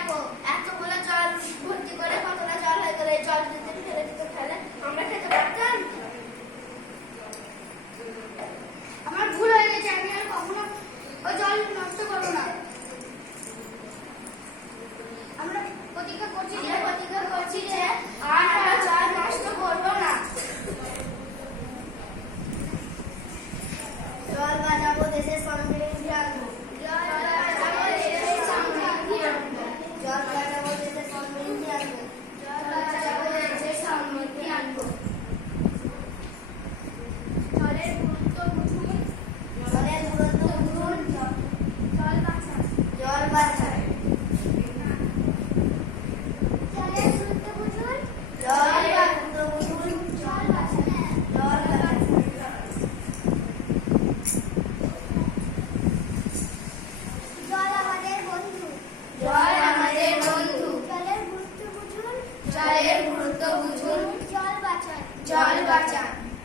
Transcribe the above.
দেখো এতগুলো জল ভর্তি করে কতটা জল হয়ে গেল, এই জল যদি ফেলে দিত তাহলে আমরা খেতে পারতাম। আমার ভুল হয়ে গেছে, আমি আর কখনো ওই জল নষ্ট করবো না। আমরা প্রতিজ্ঞা করছি যে আমরা জল নষ্ট করবো না। জল বাঁচাবো, দেশের সমৃদ্ধি আনবো।